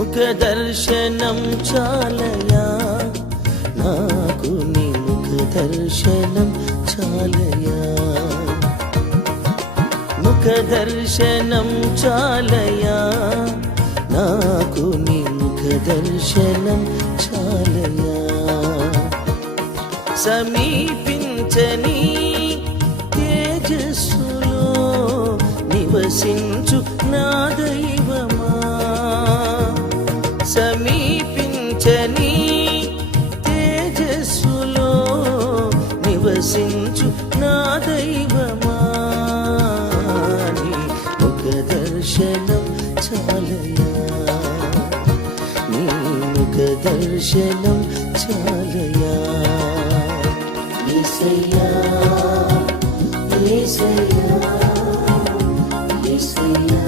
ముఖ దర్శనం చాలయా నాకు నీ ముఖ దర్శనం చాలయా ముఖ దర్శనం చాలయా నాకు నీ ముఖ దర్శనం చాలయా సమీపించని తేజస్సులో నివసించు నా దైవమా సమీపించని తేజస్సులో నివసించు నా దైవమా నీ ముఖ దర్శనం చాలయా నీ ముఖ దర్శనం చాలయా యేసయ్యా యేసయ్యా యేసయ్యా